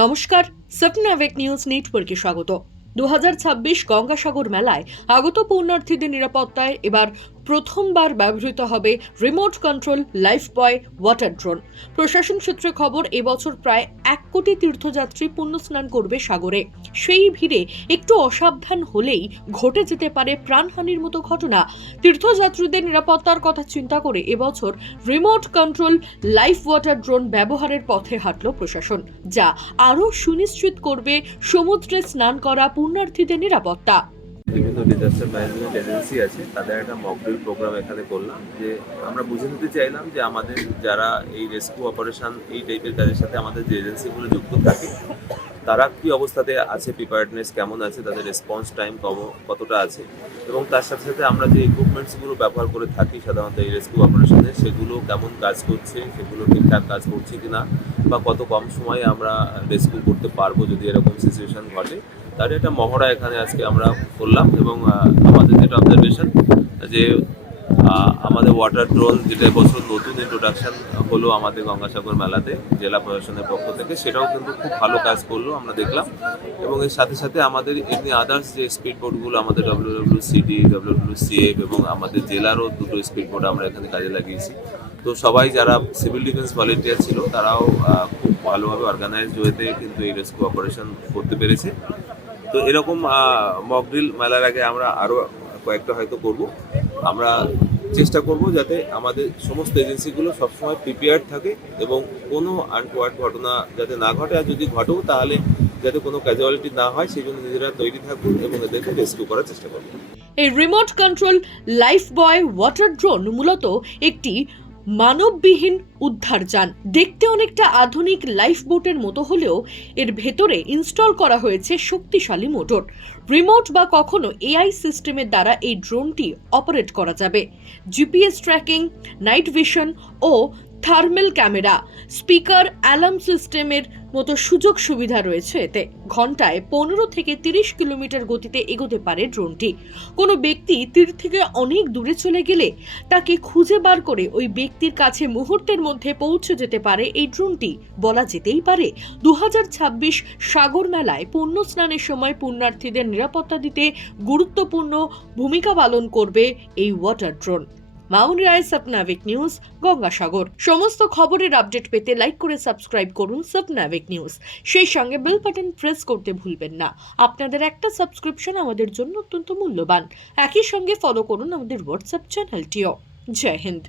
নমস্কার, সপনাভেক নিউজ নেটওয়ার্কে স্বাগত। 2026 গঙ্গাসাগর মেলায় আগত পুণ্যার্থীদের নিরাপত্তায় এবার প্রথমবার ব্যবহৃত হবে রিমোট কন্ট্রোল লাইফ বয় ওয়াটার ড্রোন। প্রশাসন সূত্রে খবর, এবছর প্রায় 1 কোটি তীর্থযাত্রী পুণ্য স্নান করবে সাগরে। সেই ভিড়ে একটু অসাবধান হলেই ঘটে যেতে পারে প্রাণহানির মতো ঘটনা। তীর্থযাত্রীদের নিরাপত্তার কথা চিন্তা করে এবছর remote control life water drone ব্যবহারের পথে হাঁটল প্রশাসন, যা আরও সুনিশ্চিত করবে সমুদ্রে স্নান করা পুণ্যার্থীদের নিরাপত্তা। বিভিন্ন ডিজাস্টার ম্যানেজমেন্ট এজেন্সি আছে, তাদের একটা মকড্রিল প্রোগ্রাম এখানে করলাম, যে আমরা বুঝে নিতে চাইলাম যে আমাদের যারা এই রেস্কিউ অপারেশন এই টাইপের কাজের সাথে আমাদের যে এজেন্সিগুলো যুক্ত থাকে তারা কি অবস্থাতে আছে, প্রিপারেডনেস কেমন আছে, তাদের রেসপন্স টাইম কতটা আছে, এবং তার সাথে সাথে আমরা যে ইকুইপমেন্টসগুলো ব্যবহার করে থাকি সাধারণত এই রেস্কিউ অপারেশনে সেগুলো কেমন কাজ করছে, সেগুলো ঠিকঠাক কাজ করছে কিনা, বা কত কম সময়ে আমরা রেস্কিউ করতে পারবো যদি এরকম সিচুয়েশন ঘটে, তার একটা মহড়া এখানে আজকে আমরা করলাম। এবং আমাদের যেটা অবজারভেশন যে আমাদের ওয়াটার ড্রোন যেটা এবছর নতুন ইন্ট্রোডাকশন হলো আমাদের গঙ্গাসাগর মেলাতে জেলা প্রশাসনের পক্ষ থেকে, সেটাও কিন্তু খুব ভালো কাজ করলো আমরা দেখলাম। এবং এর সাথে সাথে আমাদের এমনি আদার্স যে স্পিড বোটগুলো আমাদের WWCD, WWCF এবং আমাদের জেলারও দুটো স্পিড বোট আমরা এখানে কাজে লাগিয়েছি। তো সবাই যারা সিভিল ডিফেন্স ভলেন্টিয়ার ছিল তারাও খুব ভালোভাবে অর্গানাইজড হয়েতে কিন্তু এই রেস্কিউ অপারেশন করতে পেরেছে। তো এরকম মকড্রিল মেলার আগে আমরা আরও কয়েকটা হয়তো করব। আমরা চেষ্টা করব যাতে আমাদের সমস্ত এজেন্সিগুলো সবসময় প্রিপেয়ার্ড থাকে এবং কোনো আনটোয়ার্ড ঘটনা যাতে না ঘটে, আর যদি ঘটেও তাহলে যাতে কোনো ক্যাজুয়ালিটি না হয় সেই জন্য নিজেরা তৈরি থাকুন এবং এদেরকে রেস্কিউ করার চেষ্টা করব। এই রিমোট কন্ট্রোল লাইফ বয় ওয়াটার ড্রোন মূলত একটি মানববিহীন উদ্ধারযান। দেখতে অনেকটা আধুনিক লাইফ বোটের মতো হলেও এর ভেতরে ইনস্টল করা হয়েছে শক্তিশালী মোটর। রিমোট বা কখনো AI সিস্টেমের দ্বারা এই ড্রোনটি অপারেট করা যাবে। GPS ট্র্যাকিং, নাইট ভিশন ও থার্মাল ক্যামেরা, স্পিকার, অ্যালার্ম সিস্টেমের মতো সুযোগ সুবিধা রয়েছে এতে। ঘন্টায় 15 থেকে 30 কিলোমিটার গতিতে এগোতে পারে ড্রোনটি। কোনো ব্যক্তি তীর থেকে অনেক দূরে চলে গেলে তাকে খুঁজে বার করে ওই ব্যক্তির কাছে মুহূর্তের মধ্যে পৌঁছে যেতে পারে এই ড্রোনটি। বলা যেতেই পারে 2026 সাগর মেলায় পুণ্য স্নানের সময় পুণ্যার্থীদের নিরাপত্তা দিতে গুরুত্বপূর্ণ ভূমিকা পালন করবে এই ওয়াটার ড্রোন। মাউন রায়, সপনাভেক নিউজ, গঙ্গাসাগর। সমস্ত খবরের আপডেট পেতে লাইক করে সাবস্ক্রাইব করুন সপনাভেক নিউজ। সেই সঙ্গে বেল বাটন প্রেস করতে ভুলবেন না। আপনাদের একটা সাবস্ক্রিপশন আমাদের জন্য অত্যন্ত মূল্যবান। একই সঙ্গে ফলো করুন আমাদের হোয়াটসঅ্যাপ চ্যানেলটিও। জয় হিন্দ।